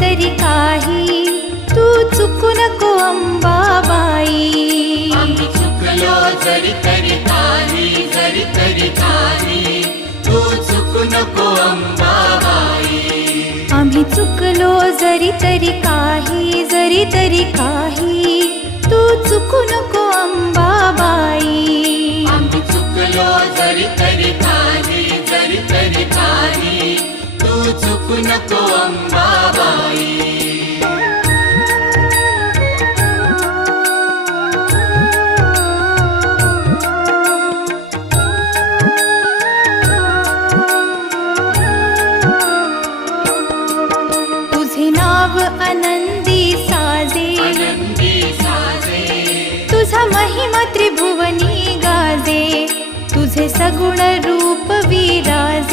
तरी काही, तू चुकू नको अंबाबाई. आम्ही चुकलो जरी तरी काही, जरी तरी काही, तू चुकू नको अंबाबाई. आम्ही चुकलो जरी तरी काही, जरी तरी काही, तू चुकू नको अंबाबाई. आम्ही चुकलो जरी तरी काही, जरी तरी काही, तू चुकू नको अंबाबाई. तुझे नाव आनंदी साजे, आनंदी साजे, तुझा महिमा त्रिभुवनी गाजे, तुझे सगुण रूप विराजे.